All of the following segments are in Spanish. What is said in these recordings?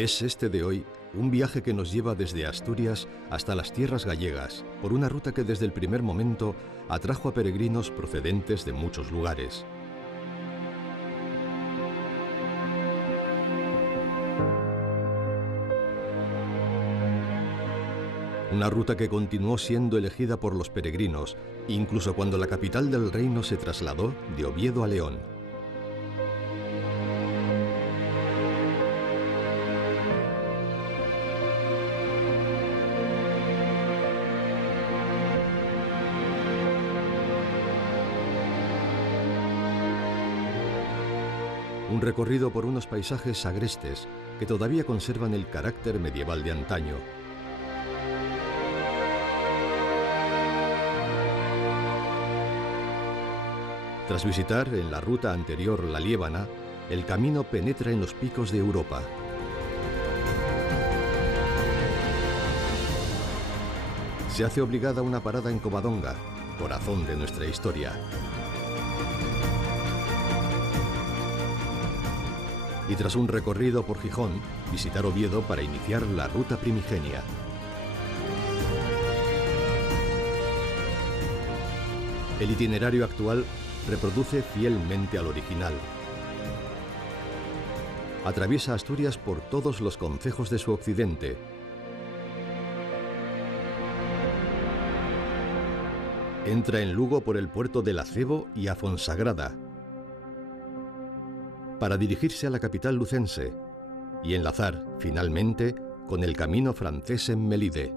Es este de hoy un viaje que nos lleva desde Asturias hasta las tierras gallegas, por una ruta que desde el primer momento atrajo a peregrinos procedentes de muchos lugares. Una ruta que continuó siendo elegida por los peregrinos, incluso cuando la capital del reino se trasladó de Oviedo a León. Un recorrido por unos paisajes agrestes que todavía conservan el carácter medieval de antaño. Tras visitar en la ruta anterior la Liébana, el camino penetra en los picos de Europa. Se hace obligada una parada en Covadonga, corazón de nuestra historia. Y tras un recorrido por Gijón, visitar Oviedo para iniciar la ruta primigenia. El itinerario actual reproduce fielmente al original. Atraviesa Asturias por todos los concejos de su occidente. Entra en Lugo por el puerto de Lacebo y a Fonsagrada, para dirigirse a la capital lucense y enlazar, finalmente, con el camino francés en Melide.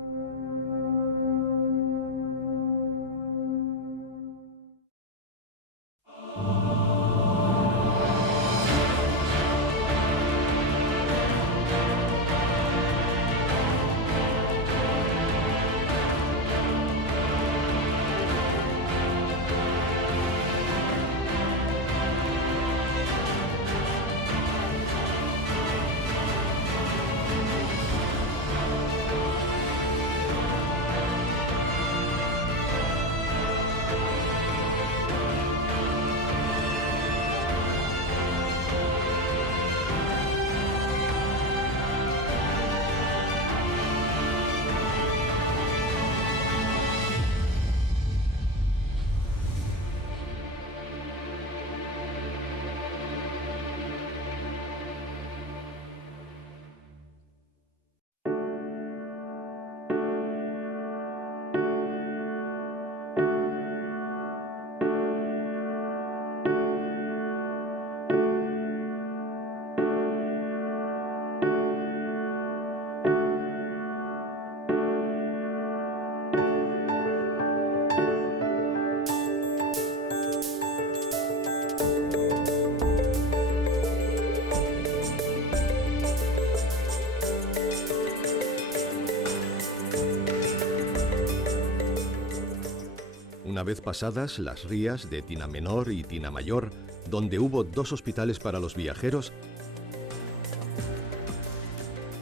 Una vez pasadas las rías de Tina Menor y Tina Mayor, donde hubo 2 hospitales para los viajeros,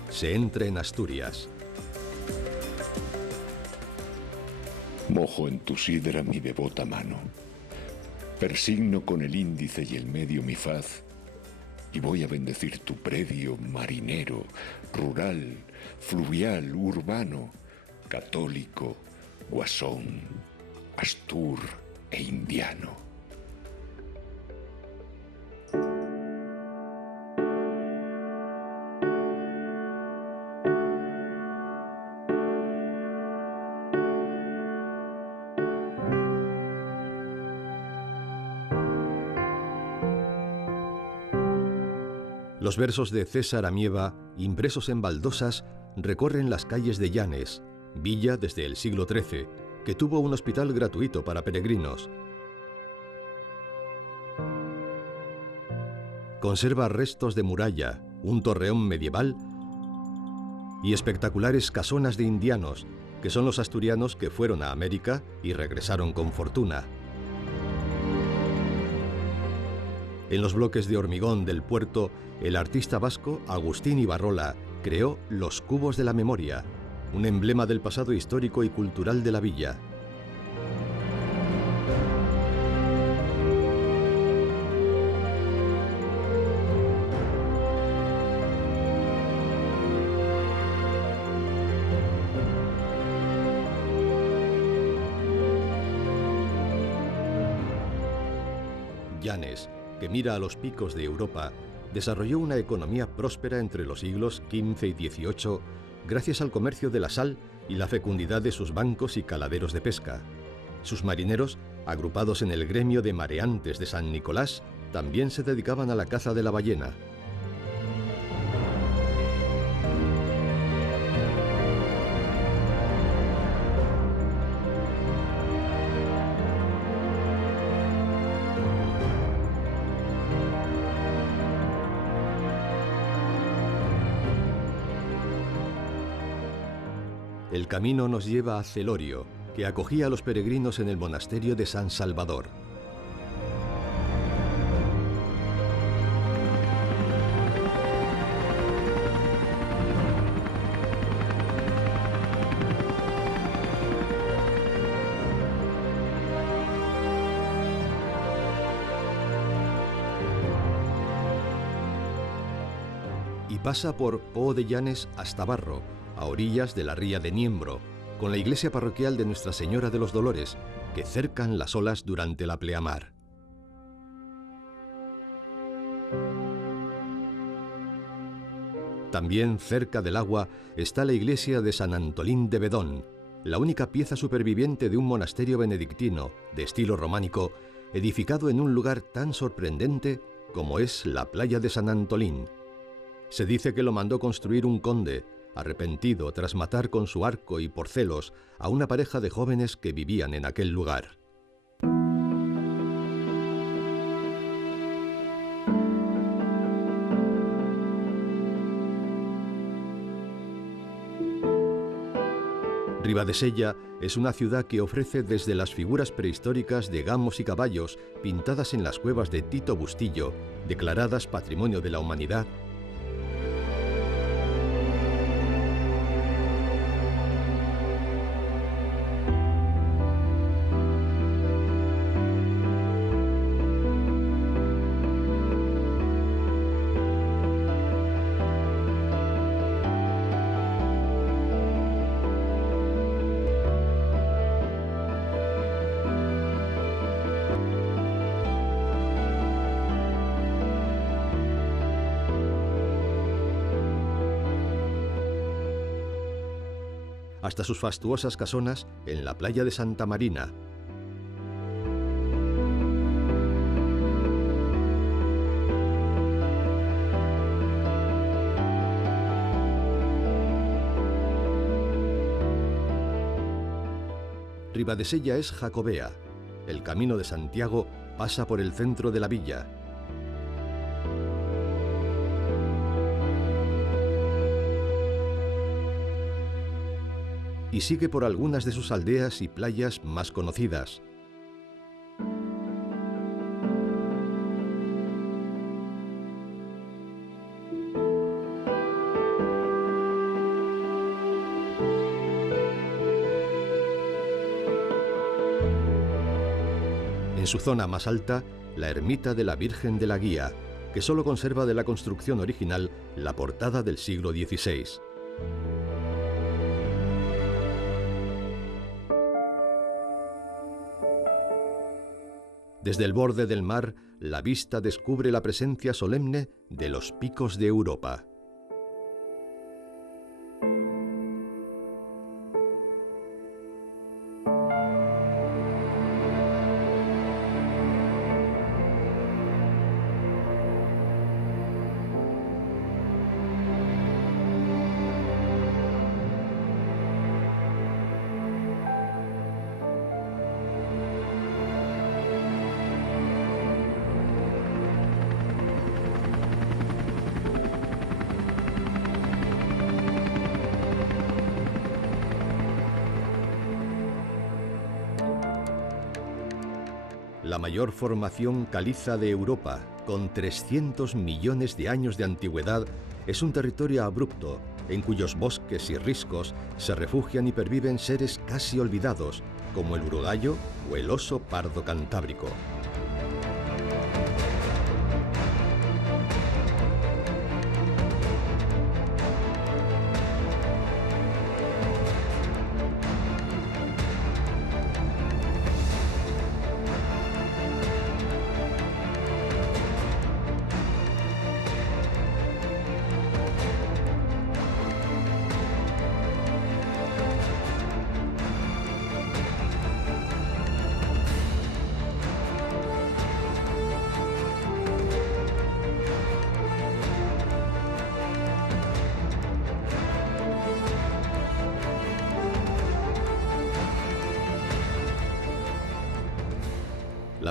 se entra en Asturias. Mojo en tu sidra mi devota mano, persigno con el índice y el medio mi faz, y voy a bendecir tu predio marinero, rural, fluvial, urbano, católico, guasón, astur e indiano. Los versos de César Amieva, impresos en baldosas, recorren las calles de Llanes, villa desde el siglo XIII, que tuvo un hospital gratuito para peregrinos. Conserva restos de muralla, un torreón medieval y espectaculares casonas de indianos, que son los asturianos que fueron a América y regresaron con fortuna. En los bloques de hormigón del puerto, el artista vasco Agustín Ibarrola creó los cubos de la memoria, un emblema del pasado histórico y cultural de la villa. Llanes, que mira a los picos de Europa, desarrolló una economía próspera entre los siglos XV y XVIII gracias al comercio de la sal y la fecundidad de sus bancos y caladeros de pesca. Sus marineros, agrupados en el gremio de mareantes de San Nicolás, también se dedicaban a la caza de la ballena. El camino nos lleva a Celorio, que acogía a los peregrinos en el monasterio de San Salvador. Y pasa por Po de Llanes hasta Barro, a orillas de la ría de Niembro, con la iglesia parroquial de Nuestra Señora de los Dolores, que cercan las olas durante la pleamar. También cerca del agua está la iglesia de San Antolín de Bedón, la única pieza superviviente de un monasterio benedictino de estilo románico, edificado en un lugar tan sorprendente como es la playa de San Antolín. Se dice que lo mandó construir un conde, arrepentido tras matar con su arco y por celos a una pareja de jóvenes que vivían en aquel lugar. Ribadesella es una ciudad que ofrece desde las figuras prehistóricas de gamos y caballos pintadas en las cuevas de Tito Bustillo, declaradas Patrimonio de la Humanidad, hasta sus fastuosas casonas en la playa de Santa Marina. Ribadesella es jacobea. El camino de Santiago pasa por el centro de la villa. Y sigue por algunas de sus aldeas y playas más conocidas. En su zona más alta, la ermita de la Virgen de la Guía, que solo conserva de la construcción original la portada del siglo XVI. Desde el borde del mar, la vista descubre la presencia solemne de los picos de Europa. La mayor formación caliza de Europa, con 300 millones de años de antigüedad, es un territorio abrupto, en cuyos bosques y riscos se refugian y perviven seres casi olvidados, como el urogallo o el oso pardo cantábrico.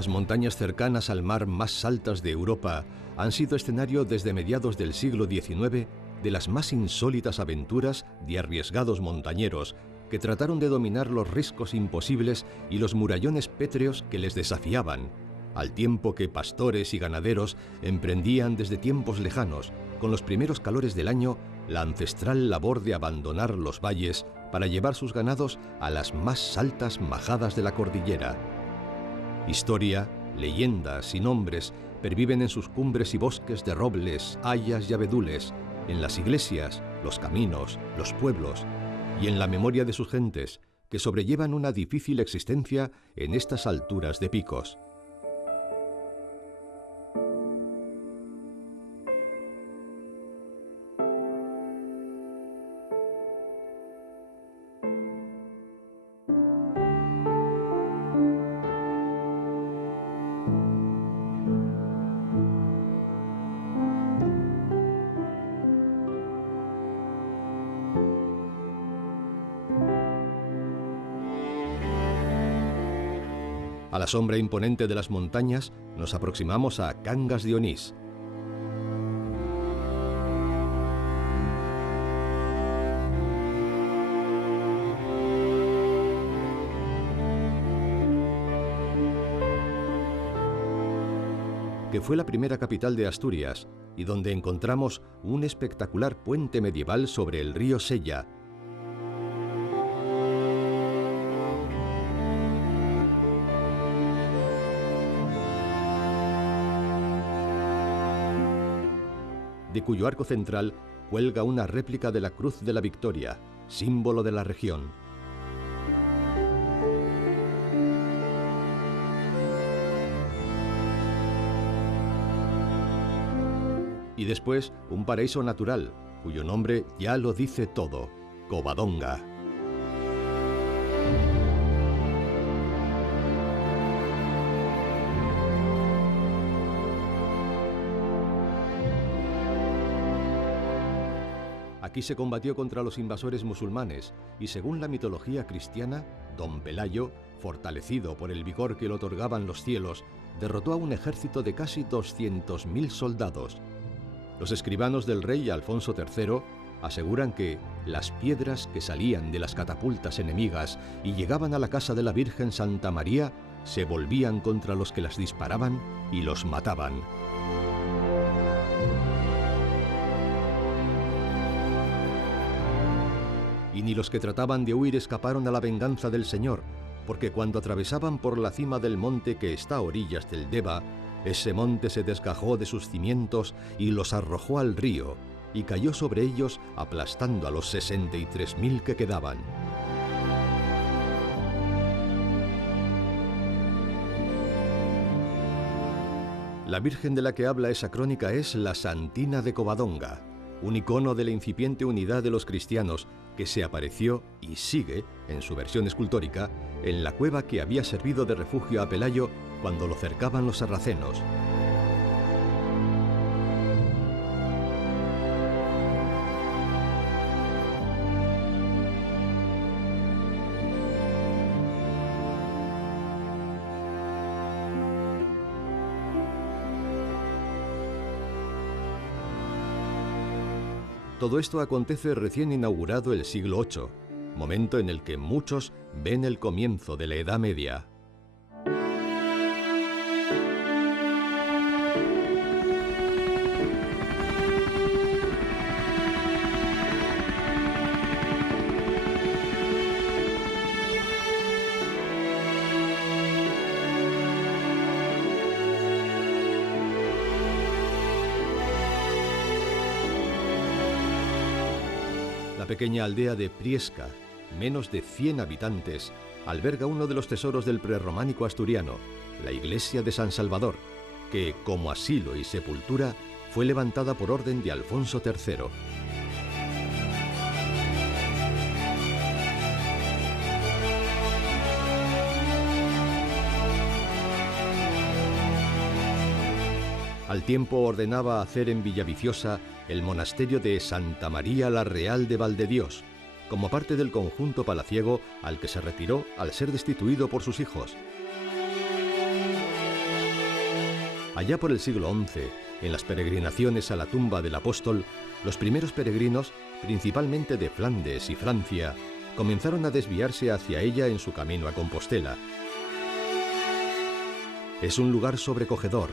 Las montañas cercanas al mar más altas de Europa han sido escenario desde mediados del siglo XIX de las más insólitas aventuras de arriesgados montañeros que trataron de dominar los riscos imposibles y los murallones pétreos que les desafiaban, al tiempo que pastores y ganaderos emprendían desde tiempos lejanos, con los primeros calores del año, la ancestral labor de abandonar los valles para llevar sus ganados a las más altas majadas de la cordillera. Historia, leyendas y nombres perviven en sus cumbres y bosques de robles, hayas y abedules, en las iglesias, los caminos, los pueblos y en la memoria de sus gentes, que sobrellevan una difícil existencia en estas alturas de picos. A la sombra imponente de las montañas nos aproximamos a Cangas de Onís. Que fue la primera capital de Asturias y donde encontramos un espectacular puente medieval sobre el río Sella. De cuyo arco central cuelga una réplica de la Cruz de la Victoria, símbolo de la región. Y después un paraíso natural, cuyo nombre ya lo dice todo, Covadonga. Aquí se combatió contra los invasores musulmanes y, según la mitología cristiana, Don Pelayo, fortalecido por el vigor que le otorgaban los cielos, derrotó a un ejército de casi 200.000 soldados. Los escribanos del rey Alfonso III aseguran que las piedras que salían de las catapultas enemigas y llegaban a la casa de la Virgen Santa María se volvían contra los que las disparaban y los mataban. Y ni los que trataban de huir escaparon a la venganza del Señor, porque cuando atravesaban por la cima del monte que está a orillas del Deva, ese monte se desgajó de sus cimientos y los arrojó al río, y cayó sobre ellos aplastando a los 63.000 que quedaban. La Virgen de la que habla esa crónica es la Santina de Covadonga, un icono de la incipiente unidad de los cristianos que se apareció y sigue, en su versión escultórica, en la cueva que había servido de refugio a Pelayo cuando lo cercaban los sarracenos. Todo esto acontece recién inaugurado el siglo VIII, momento en el que muchos ven el comienzo de la Edad Media. La pequeña aldea de Priesca, menos de 100 habitantes, alberga uno de los tesoros del prerrománico asturiano, la iglesia de San Salvador, que, como asilo y sepultura, fue levantada por orden de Alfonso III. Al tiempo ordenaba hacer en Villaviciosa el monasterio de Santa María la Real de Valdedios, como parte del conjunto palaciego al que se retiró al ser destituido por sus hijos. Allá por el siglo XI, en las peregrinaciones a la tumba del apóstol, los primeros peregrinos, principalmente de Flandes y Francia, comenzaron a desviarse hacia ella en su camino a Compostela. Es un lugar sobrecogedor,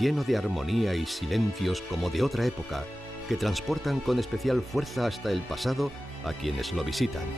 lleno de armonía y silencios como de otra época, que transportan con especial fuerza hasta el pasado a quienes lo visitan.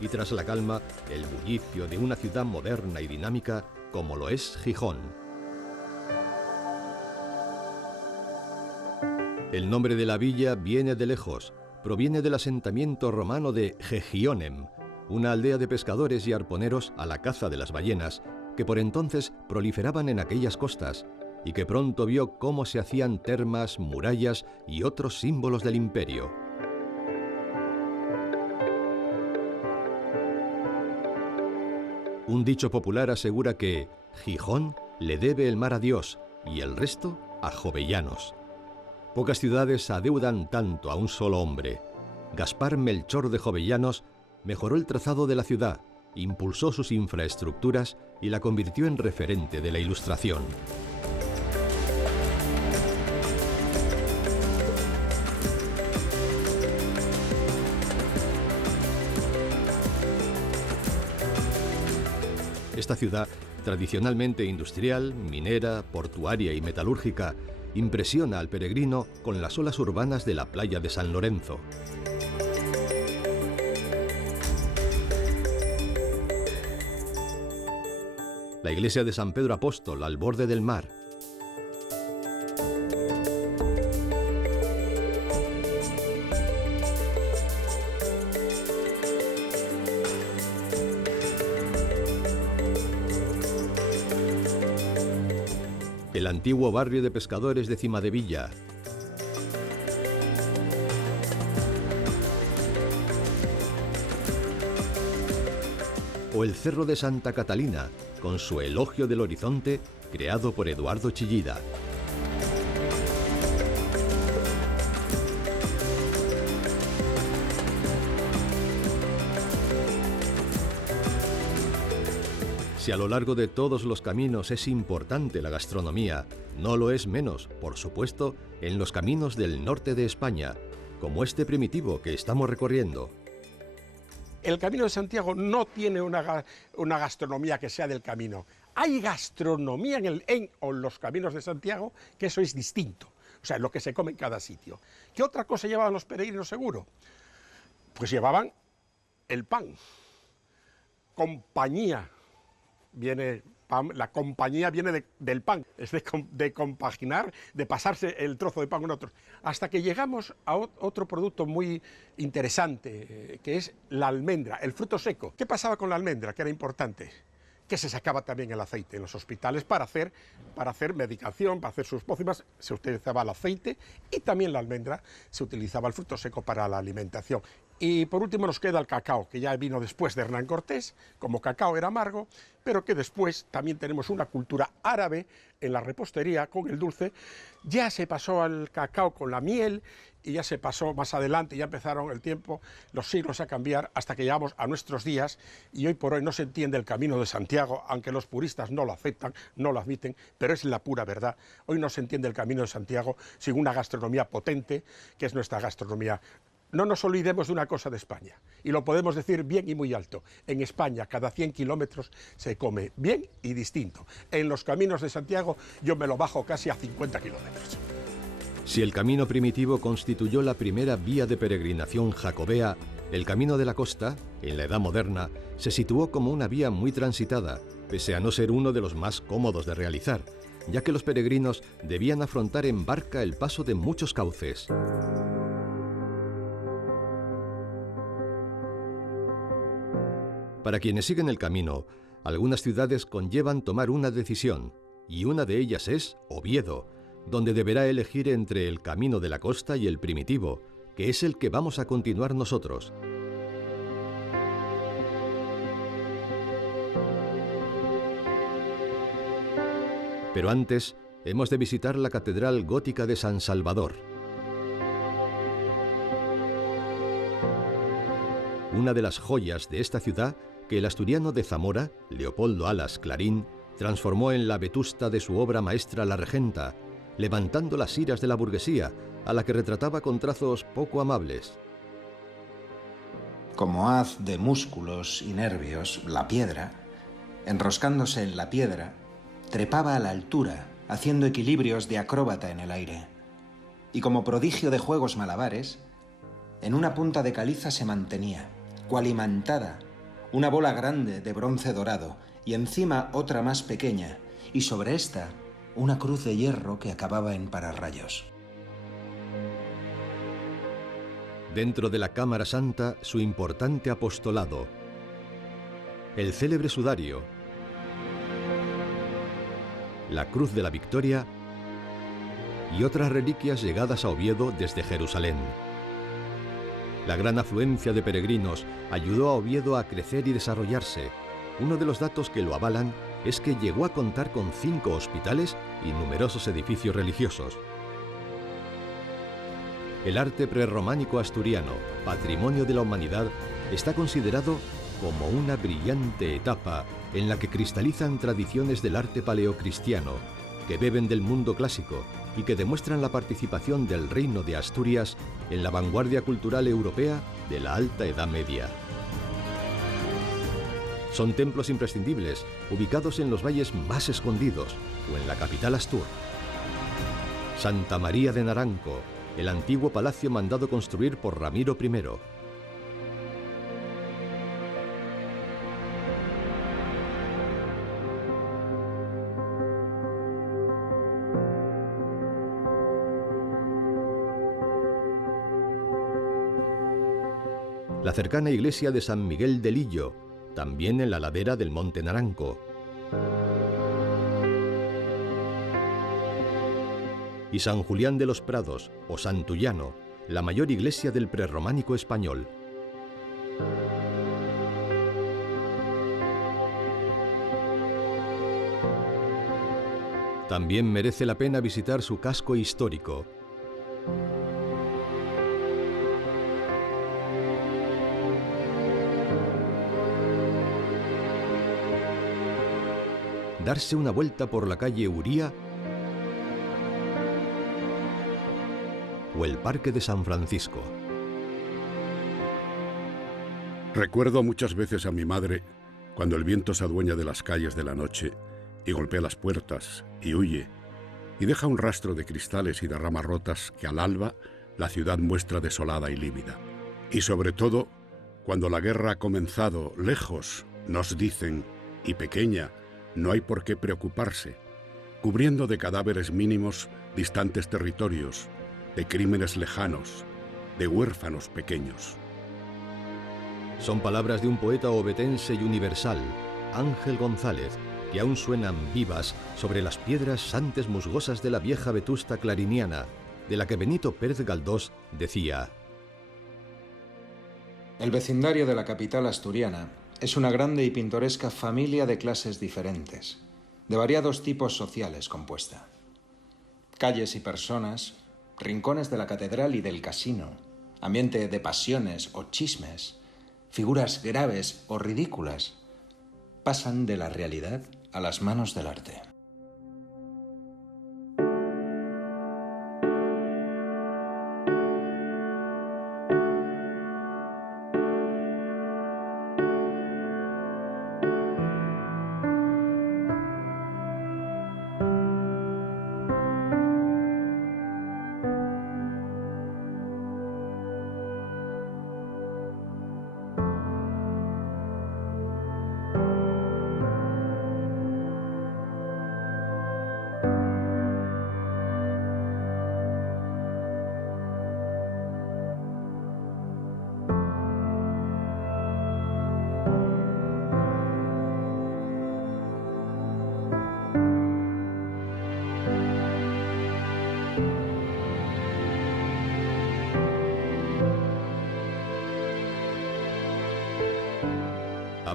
Y tras la calma, el bullicio de una ciudad moderna y dinámica como lo es Gijón. El nombre de la villa viene de lejos, proviene del asentamiento romano de Gegionem, una aldea de pescadores y arponeros a la caza de las ballenas, que por entonces proliferaban en aquellas costas, y que pronto vio cómo se hacían termas, murallas y otros símbolos del imperio. Un dicho popular asegura que Gijón le debe el mar a Dios y el resto a jovellanos. Pocas ciudades adeudan tanto a un solo hombre. Gaspar Melchor de Jovellanos mejoró el trazado de la ciudad, impulsó sus infraestructuras y la convirtió en referente de la Ilustración. Esta ciudad, tradicionalmente industrial, minera, portuaria y metalúrgica, impresiona al peregrino con las olas urbanas de la playa de San Lorenzo. La iglesia de San Pedro Apóstol al borde del mar. El antiguo barrio de pescadores de Cimadevilla. O el Cerro de Santa Catalina, con su elogio del horizonte, creado por Eduardo Chillida. Si a lo largo de todos los caminos es importante la gastronomía, no lo es menos, por supuesto, en los caminos del norte de España, como este primitivo que estamos recorriendo. El Camino de Santiago no tiene una gastronomía que sea del camino. Hay gastronomía en los caminos de Santiago, que eso es distinto. O sea, lo que se come en cada sitio. ¿Qué otra cosa llevaban los peregrinos seguro? Pues llevaban el pan. Compañía. La compañía viene del pan, es de compaginar, de pasarse el trozo de pan con otro, hasta que llegamos a otro producto muy interesante, que es la almendra, el fruto seco. ¿Qué pasaba con la almendra? Que era importante, que se sacaba también el aceite en los hospitales para hacer medicación, para hacer sus pócimas, se utilizaba el aceite, y también la almendra, se utilizaba el fruto seco para la alimentación. Y por último nos queda el cacao, que ya vino después de Hernán Cortés, como cacao era amargo, pero que después también tenemos una cultura árabe en la repostería con el dulce. Ya se pasó al cacao con la miel y ya se pasó más adelante, ya empezaron el tiempo, los siglos a cambiar hasta que llegamos a nuestros días, y hoy por hoy no se entiende el Camino de Santiago, aunque los puristas no lo aceptan, no lo admiten, pero es la pura verdad. Hoy no se entiende el Camino de Santiago sin una gastronomía potente, que es nuestra gastronomía. No nos olvidemos de una cosa de España, y lo podemos decir bien y muy alto. En España, cada 100 kilómetros se come bien y distinto. En los caminos de Santiago yo me lo bajo casi a 50 kilómetros. Si el camino primitivo constituyó la primera vía de peregrinación jacobea, el camino de la costa, en la Edad Moderna, se situó como una vía muy transitada, pese a no ser uno de los más cómodos de realizar, ya que los peregrinos debían afrontar en barca el paso de muchos cauces. Para quienes siguen el camino, algunas ciudades conllevan tomar una decisión, y una de ellas es Oviedo, donde deberá elegir entre el camino de la costa y el primitivo, que es el que vamos a continuar nosotros. Pero antes, hemos de visitar la Catedral Gótica de San Salvador. Una de las joyas de esta ciudad que el asturiano de Zamora, Leopoldo Alas Clarín, transformó en la vetusta de su obra maestra La Regenta, levantando las iras de la burguesía, a la que retrataba con trazos poco amables. Como haz de músculos y nervios, la piedra, enroscándose en la piedra, trepaba a la altura, haciendo equilibrios de acróbata en el aire. Y como prodigio de juegos malabares, en una punta de caliza se mantenía, cual imantada, una bola grande de bronce dorado, y encima otra más pequeña, y sobre esta una cruz de hierro que acababa en pararrayos. Dentro de la Cámara Santa, su importante apostolado, el célebre sudario, la Cruz de la Victoria y otras reliquias llegadas a Oviedo desde Jerusalén. La gran afluencia de peregrinos ayudó a Oviedo a crecer y desarrollarse. Uno de los datos que lo avalan es que llegó a contar con 5 hospitales y numerosos edificios religiosos. El arte prerrománico asturiano, patrimonio de la humanidad, está considerado como una brillante etapa en la que cristalizan tradiciones del arte paleocristiano, que beben del mundo clásico y que demuestran la participación del Reino de Asturias en la vanguardia cultural europea de la Alta Edad Media. Son templos imprescindibles, ubicados en los valles más escondidos o en la capital Astur. Santa María de Naranco, el antiguo palacio mandado construir por Ramiro I. La cercana iglesia de San Miguel de Lillo, también en la ladera del Monte Naranco. Y San Julián de los Prados, o Santullano, la mayor iglesia del prerrománico español. También merece la pena visitar su casco histórico. Darse una vuelta por la calle Uría o el Parque de San Francisco. Recuerdo muchas veces a mi madre cuando el viento se adueña de las calles de la noche y golpea las puertas y huye y deja un rastro de cristales y de ramas rotas que al alba la ciudad muestra desolada y lívida. Y sobre todo, cuando la guerra ha comenzado lejos, nos dicen, y pequeña, no hay por qué preocuparse, cubriendo de cadáveres mínimos distantes territorios, de crímenes lejanos, de huérfanos pequeños. Son palabras de un poeta ovetense y universal, Ángel González, que aún suenan vivas sobre las piedras antes musgosas de la vieja vetusta clariniana, de la que Benito Pérez Galdós decía: El vecindario de la capital asturiana es una grande y pintoresca familia de clases diferentes, de variados tipos sociales compuesta. Calles y personas, rincones de la catedral y del casino, ambiente de pasiones o chismes, figuras graves o ridículas, pasan de la realidad a las manos del arte.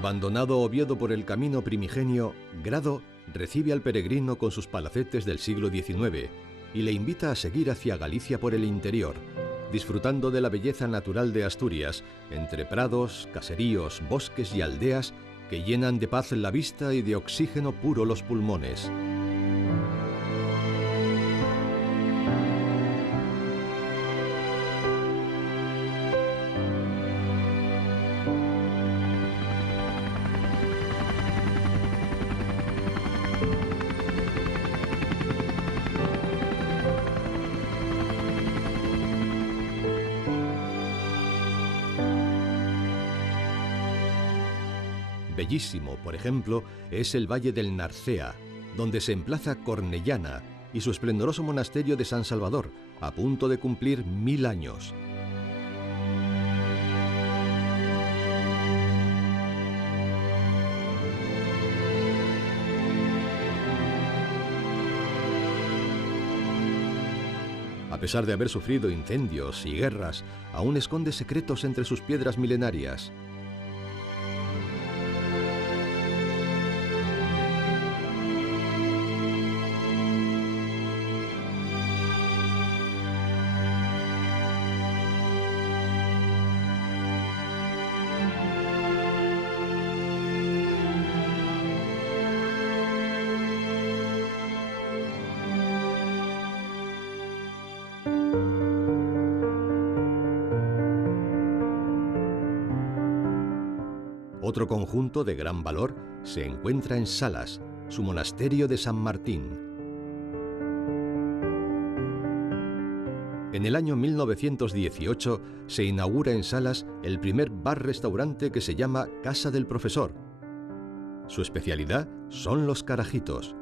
Abandonado Oviedo por el camino primigenio, Grado recibe al peregrino con sus palacetes del siglo XIX y le invita a seguir hacia Galicia por el interior, disfrutando de la belleza natural de Asturias, entre prados, caseríos, bosques y aldeas que llenan de paz la vista y de oxígeno puro los pulmones. Bellísimo, por ejemplo, es el Valle del Narcea, donde se emplaza Cornellana y su esplendoroso monasterio de San Salvador, a punto de cumplir 1000 años. A pesar de haber sufrido incendios y guerras, aún esconde secretos entre sus piedras milenarias. Otro conjunto de gran valor se encuentra en Salas, su monasterio de San Martín. En el año 1918 se inaugura en Salas el primer bar-restaurante que se llama Casa del Profesor. Su especialidad son los carajitos.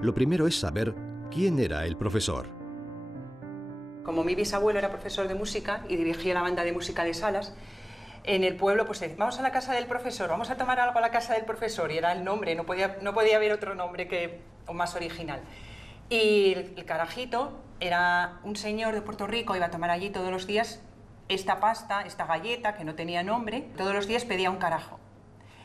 Lo primero es saber quién era el profesor. Como mi bisabuelo era profesor de música y dirigía la banda de música de Salas, en el pueblo pues vamos a la casa del profesor, vamos a tomar algo a la casa del profesor, y era el nombre, no podía haber otro nombre o más original. Y el carajito era un señor de Puerto Rico, iba a tomar allí todos los días esta pasta, esta galleta que no tenía nombre, todos los días pedía un carajo.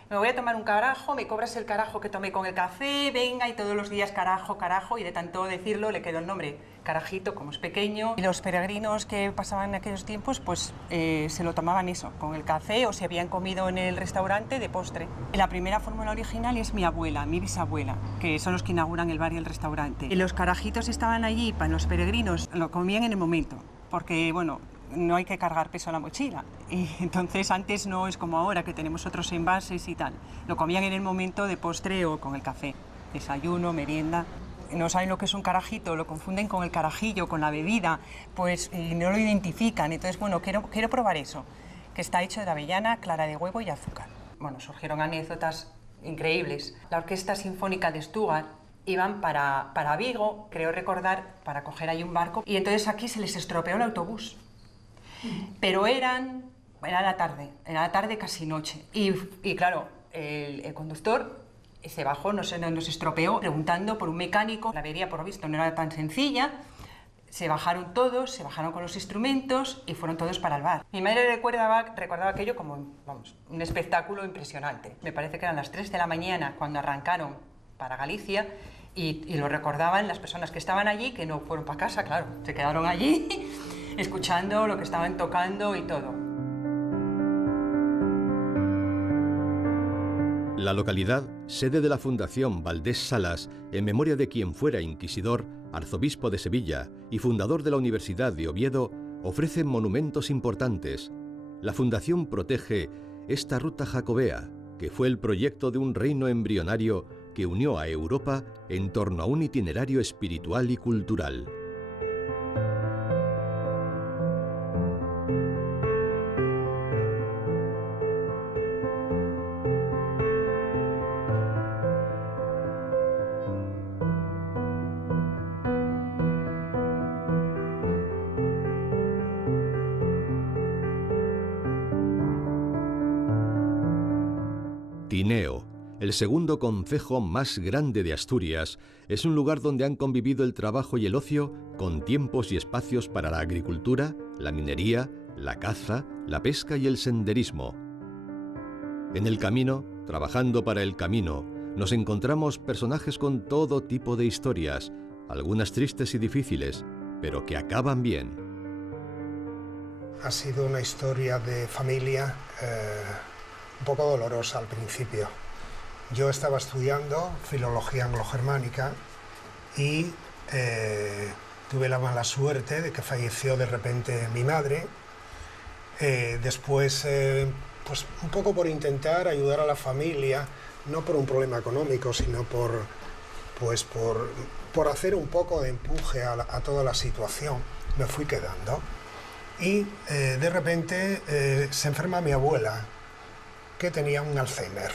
Me voy a tomar un carajo, me cobras el carajo que tomé con el café, venga, y todos los días carajo, carajo, y de tanto decirlo le quedó el nombre carajito, como es pequeño. Y los peregrinos que pasaban en aquellos tiempos, pues se lo tomaban eso, con el café, o se habían comido en el restaurante de postre. La primera fórmula original es mi abuela, mi bisabuela, que son los que inauguran el bar y el restaurante. Y los carajitos estaban allí para los peregrinos, lo comían en el momento, porque, bueno, no hay que cargar peso a la mochila, y entonces antes no es como ahora que tenemos otros envases y tal, lo comían en el momento de postre o con el café, desayuno, merienda. No saben lo que es un carajito, lo confunden con el carajillo, con la bebida, pues y no lo identifican. Entonces, bueno, quiero probar eso, que está hecho de avellana, clara de huevo y azúcar. Bueno, surgieron anécdotas increíbles. La Orquesta Sinfónica de Stuttgart iban para Vigo, creo recordar, para coger ahí un barco, y entonces aquí se les estropeó el autobús. Pero era la tarde casi noche, y claro, el conductor se bajó, no sé, nos estropeó, preguntando por un mecánico. La avería, por lo visto, no era tan sencilla. Se bajaron todos, se bajaron con los instrumentos y fueron todos para el bar. Mi madre recordaba aquello como, vamos, un espectáculo impresionante. Me parece que eran las 3 de la mañana cuando arrancaron para Galicia, y lo recordaban las personas que estaban allí, que no fueron para casa, claro, se quedaron allí escuchando lo que estaban tocando y todo. La localidad, sede de la Fundación Valdés Salas, en memoria de quien fuera inquisidor, arzobispo de Sevilla y fundador de la Universidad de Oviedo, ofrece monumentos importantes. La Fundación protege esta ruta jacobea, que fue el proyecto de un reino embrionario que unió a Europa en torno a un itinerario espiritual y cultural. Tineo, el segundo concejo más grande de Asturias, es un lugar donde han convivido el trabajo y el ocio con tiempos y espacios para la agricultura, la minería, la caza, la pesca y el senderismo. En el camino, trabajando para el camino, nos encontramos personajes con todo tipo de historias, algunas tristes y difíciles, pero que acaban bien. Ha sido una historia de familia un poco dolorosa al principio. Yo estaba estudiando filología anglo-germánica y tuve la mala suerte de que falleció de repente mi madre. Después, pues un poco por intentar ayudar a la familia, no por un problema económico, sino por hacer un poco de empuje a toda la situación, me fui quedando. Y de repente se enferma mi abuela, que tenía un Alzheimer.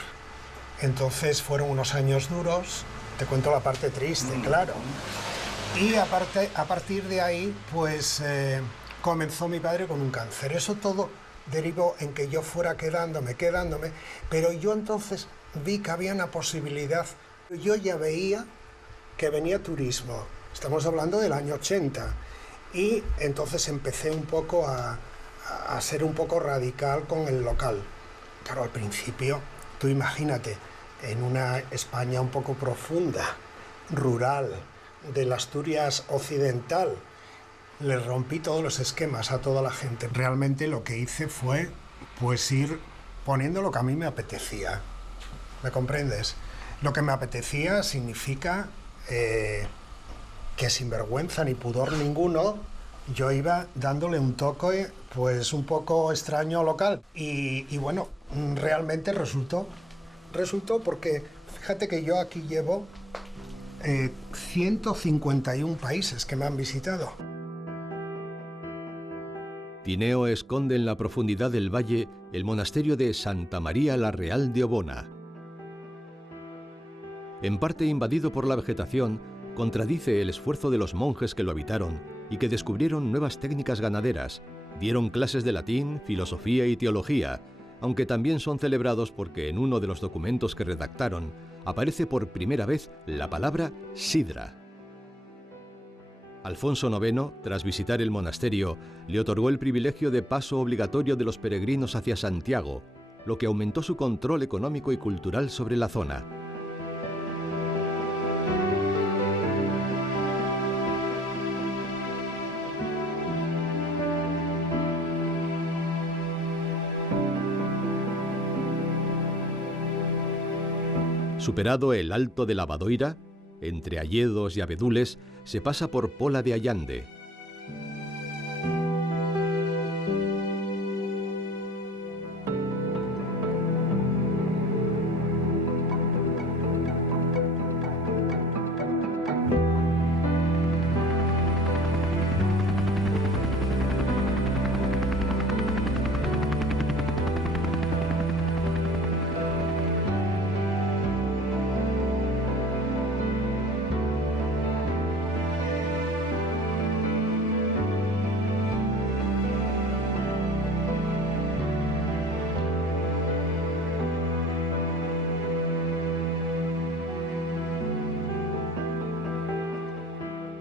Entonces fueron unos años duros, te cuento la parte triste, claro. Y a partir de ahí, pues comenzó mi padre con un cáncer. Eso todo derivó en que yo fuera quedándome, pero yo entonces vi que había una posibilidad. Yo ya veía que venía turismo, estamos hablando del año 80, y entonces empecé un poco a ser un poco radical con el local. Claro, al principio, tú imagínate, en una España un poco profunda, rural, de la Asturias occidental, le rompí todos los esquemas a toda la gente. Realmente lo que hice fue pues ir poniendo lo que a mí me apetecía. ¿Me comprendes? Lo que me apetecía significa que sin vergüenza ni pudor ninguno, yo iba dándole un toque pues un poco extraño local. Y bueno, realmente resultó porque fíjate que yo aquí llevo 151 países que me han visitado. Tineo esconde en la profundidad del valle el monasterio de Santa María la Real de Obona. En parte invadido por la vegetación, contradice el esfuerzo de los monjes que lo habitaron y que descubrieron nuevas técnicas ganaderas, dieron clases de latín, filosofía y teología, aunque también son celebrados porque en uno de los documentos que redactaron aparece por primera vez la palabra sidra. Alfonso IX, tras visitar el monasterio, le otorgó el privilegio de paso obligatorio de los peregrinos hacia Santiago, lo que aumentó su control económico y cultural sobre la zona. Superado el Alto de la Badoira, entre Alledos y Abedules, se pasa por Pola de Allande.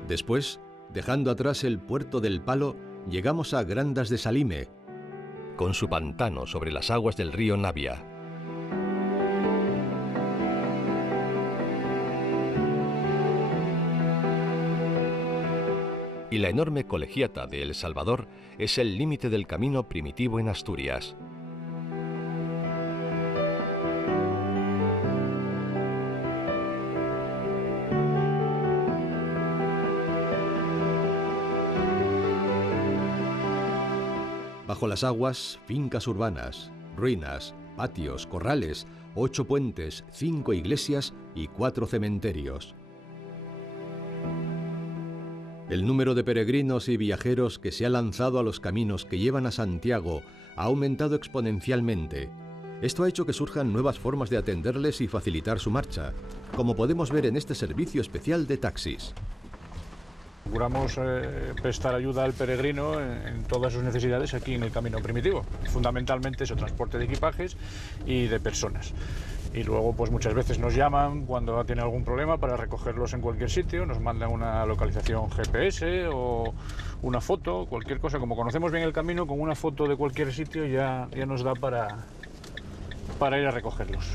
Después, dejando atrás el puerto del Palo, llegamos a Grandas de Salime, con su pantano sobre las aguas del río Navia. Y la enorme colegiata de El Salvador es el límite del camino primitivo en Asturias. Bajo las aguas, fincas urbanas, ruinas, patios, corrales, 8 puentes, 5 iglesias y 4 cementerios. El número de peregrinos y viajeros que se ha lanzado a los caminos que llevan a Santiago ha aumentado exponencialmente. Esto ha hecho que surjan nuevas formas de atenderles y facilitar su marcha, como podemos ver en este servicio especial de taxis. Procuramos prestar ayuda al peregrino en todas sus necesidades aquí en el camino primitivo. Fundamentalmente es el transporte de equipajes y de personas. Y luego pues muchas veces nos llaman cuando tienen algún problema para recogerlos en cualquier sitio, nos mandan una localización GPS o una foto, cualquier cosa. Como conocemos bien el camino, con una foto de cualquier sitio ya nos da para para ir a recogerlos.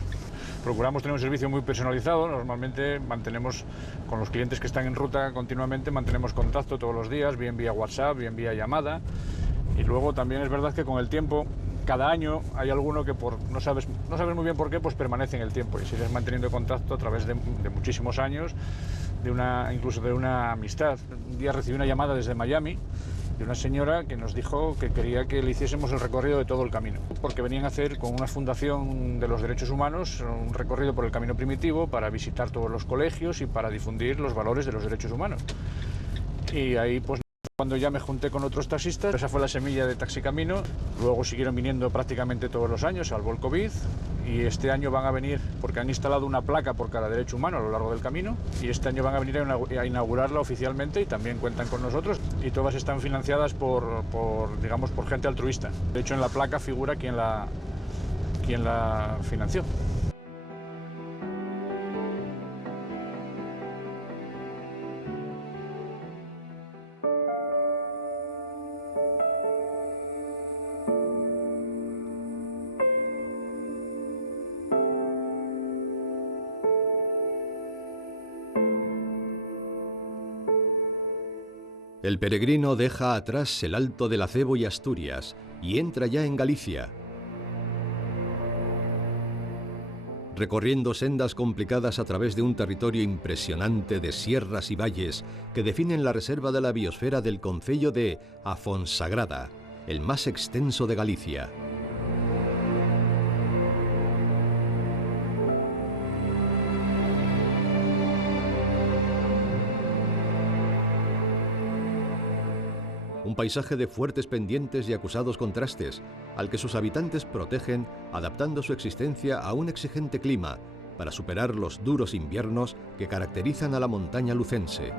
Procuramos tener un servicio muy personalizado, normalmente mantenemos con los clientes que están en ruta continuamente, mantenemos contacto todos los días, bien vía WhatsApp, bien vía llamada, y luego también es verdad que con el tiempo, cada año hay alguno que no sabes muy bien por qué, pues permanece en el tiempo y sigues manteniendo contacto a través de muchísimos años, incluso de una amistad. Un día recibí una llamada desde Miami de una señora que nos dijo que quería que le hiciésemos el recorrido de todo el camino, porque venían a hacer con una fundación de los derechos humanos un recorrido por el camino primitivo para visitar todos los colegios y para difundir los valores de los derechos humanos. Y ahí pues cuando ya me junté con otros taxistas, esa fue la semilla de Taxi Camino. Luego siguieron viniendo prácticamente todos los años, salvo el COVID, y este año van a venir porque han instalado una placa por cada derecho humano a lo largo del camino, y este año van a venir a inaugurarla oficialmente y también cuentan con nosotros, y todas están financiadas por gente altruista. De hecho, en la placa figura quién la financió. El peregrino deja atrás el Alto del Acebo y Asturias y entra ya en Galicia. Recorriendo sendas complicadas a través de un territorio impresionante de sierras y valles que definen la reserva de la biosfera del concello de A Fonsagrada, el más extenso de Galicia. Un paisaje de fuertes pendientes y acusados contrastes, al que sus habitantes protegen adaptando su existencia a un exigente clima para superar los duros inviernos que caracterizan a la montaña lucense.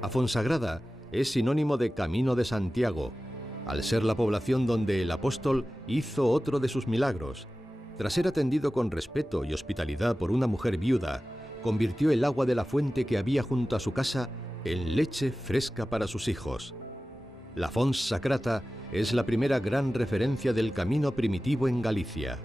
A Fonsagrada es sinónimo de Camino de Santiago, al ser la población donde el apóstol hizo otro de sus milagros. Tras ser atendido con respeto y hospitalidad por una mujer viuda, convirtió el agua de la fuente que había junto a su casa en leche fresca para sus hijos. La Fons Sacrata es la primera gran referencia del camino primitivo en Galicia.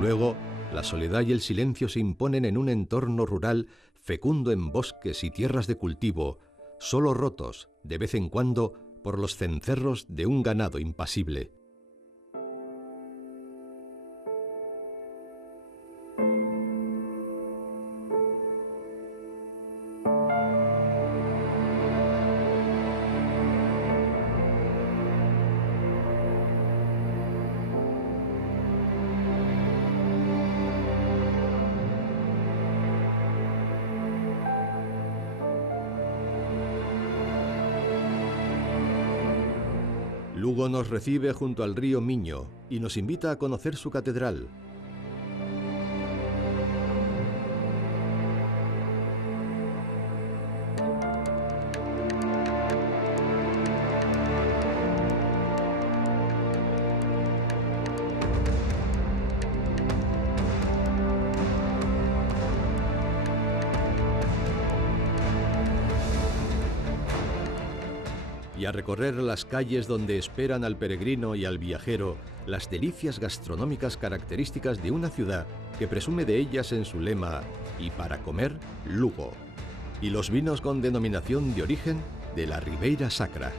Luego, la soledad y el silencio se imponen en un entorno rural fecundo en bosques y tierras de cultivo, solo rotos, de vez en cuando, por los cencerros de un ganado impasible. Lugo nos recibe junto al río Miño y nos invita a conocer su catedral. Y a recorrer las calles donde esperan al peregrino y al viajero las delicias gastronómicas características de una ciudad que presume de ellas en su lema "Y para comer, Lugo", y los vinos con denominación de origen de la Ribeira Sacra.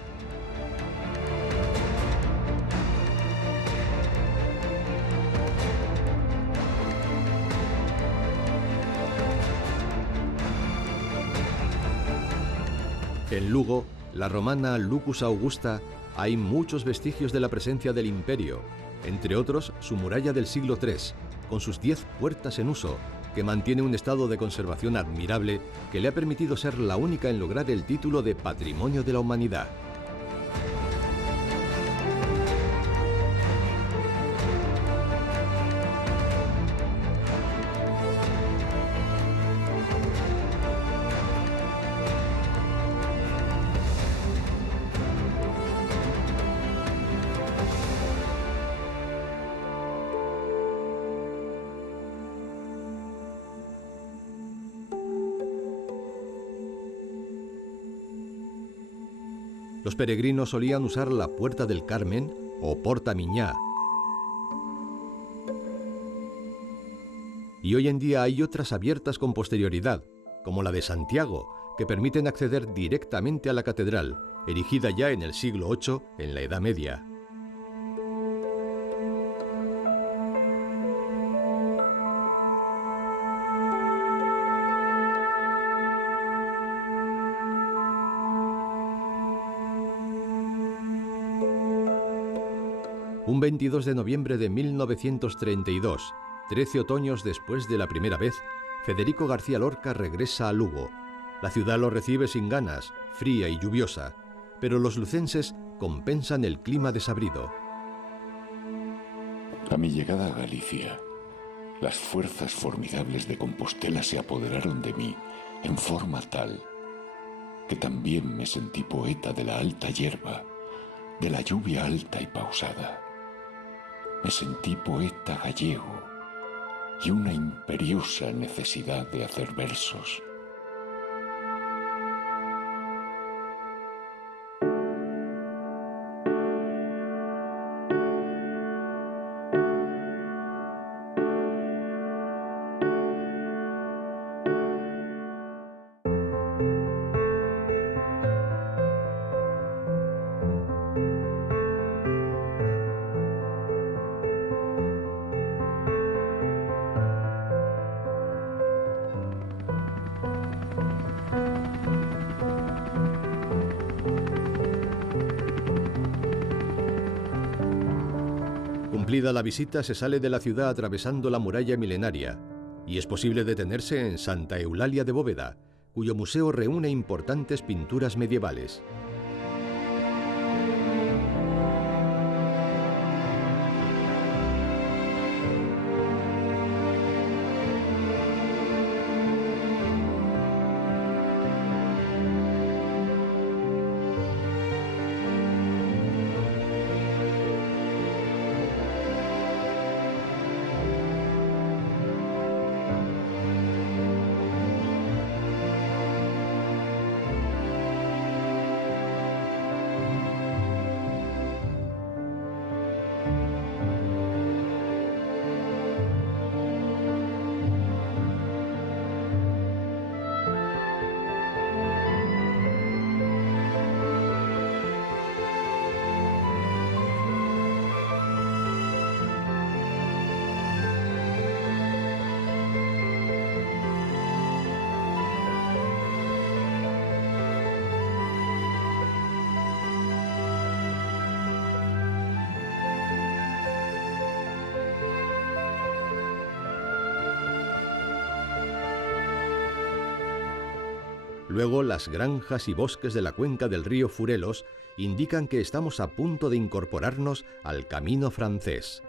En Lugo, la romana Lucus Augusta, hay muchos vestigios de la presencia del imperio, entre otros su muralla del siglo III, con sus 10 puertas en uso, que mantiene un estado de conservación admirable que le ha permitido ser la única en lograr el título de Patrimonio de la Humanidad. Los peregrinos solían usar la Puerta del Carmen o Porta Miñá. Y hoy en día hay otras abiertas con posterioridad, como la de Santiago, que permiten acceder directamente a la catedral, erigida ya en el siglo VIII, en la Edad Media. Un 22 de noviembre de 1932, 13 otoños después de la primera vez, Federico García Lorca regresa a Lugo. La ciudad lo recibe sin ganas, fría y lluviosa, pero los lucenses compensan el clima desabrido. A mi llegada a Galicia, las fuerzas formidables de Compostela se apoderaron de mí en forma tal que también me sentí poeta de la alta hierba, de la lluvia alta y pausada. Me sentí poeta gallego y una imperiosa necesidad de hacer versos. Cumplida la visita, se sale de la ciudad atravesando la muralla milenaria, y es posible detenerse en Santa Eulalia de Bóveda, cuyo museo reúne importantes pinturas medievales. Luego, las granjas y bosques de la cuenca del río Furelos indican que estamos a punto de incorporarnos al camino francés.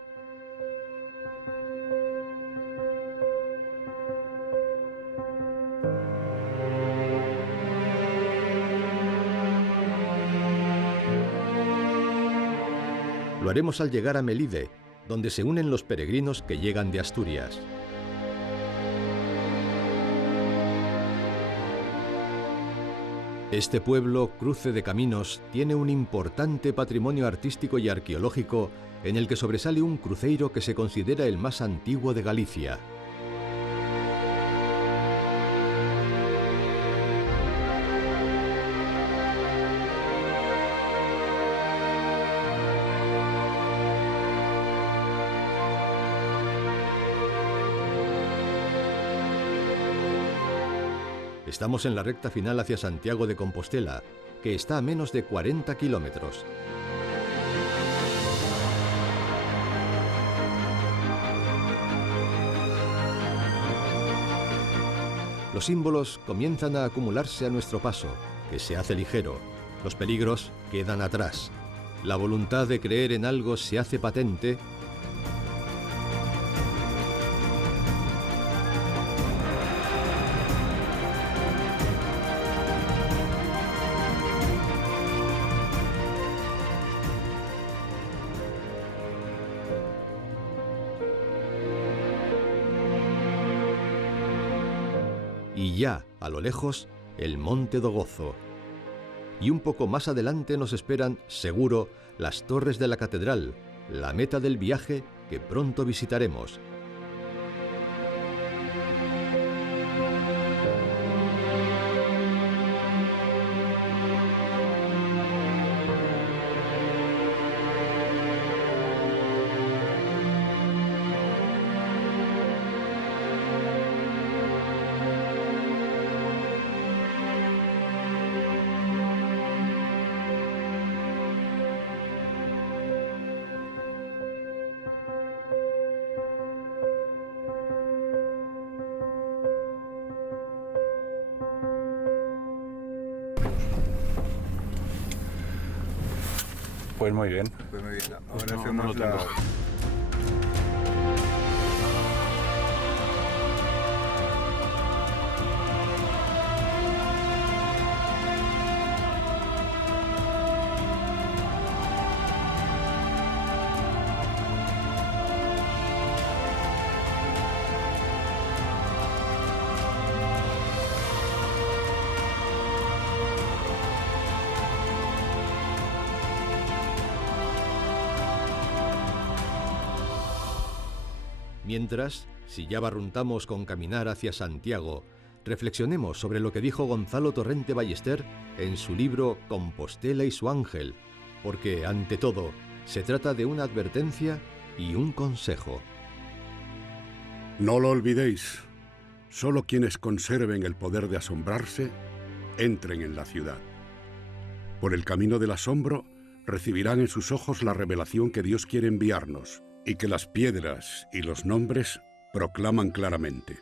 Lo haremos al llegar a Melide, donde se unen los peregrinos que llegan de Asturias. Este pueblo, cruce de caminos, tiene un importante patrimonio artístico y arqueológico en el que sobresale un cruceiro que se considera el más antiguo de Galicia. Estamos en la recta final hacia Santiago de Compostela, que está a menos de 40 kilómetros. Los símbolos comienzan a acumularse a nuestro paso, que se hace ligero. Los peligros quedan atrás. La voluntad de creer en algo se hace patente. Y ya, a lo lejos, el Monte do Gozo. y un poco más adelante nos esperan, seguro, las torres de la catedral, la meta del viaje que pronto visitaremos. Pues muy bien. Pues muy bien. Ahora hacemos la... Mientras, si ya barruntamos con caminar hacia Santiago, reflexionemos sobre lo que dijo Gonzalo Torrente Ballester en su libro Compostela y su ángel, porque, ante todo, se trata de una advertencia y un consejo. No lo olvidéis, solo quienes conserven el poder de asombrarse, entren en la ciudad. Por el camino del asombro, recibirán en sus ojos la revelación que Dios quiere enviarnos, y que las piedras y los nombres proclaman claramente.